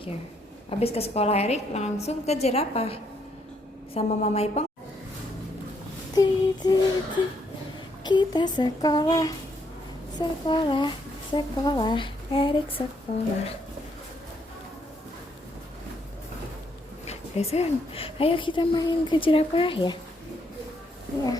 Ya. Habis ke sekolah Erik langsung ke jerapah sama Mama Ipong. Kita sekolah, Erik sekolah. Ayo kita main ke jerapah ya. Ya.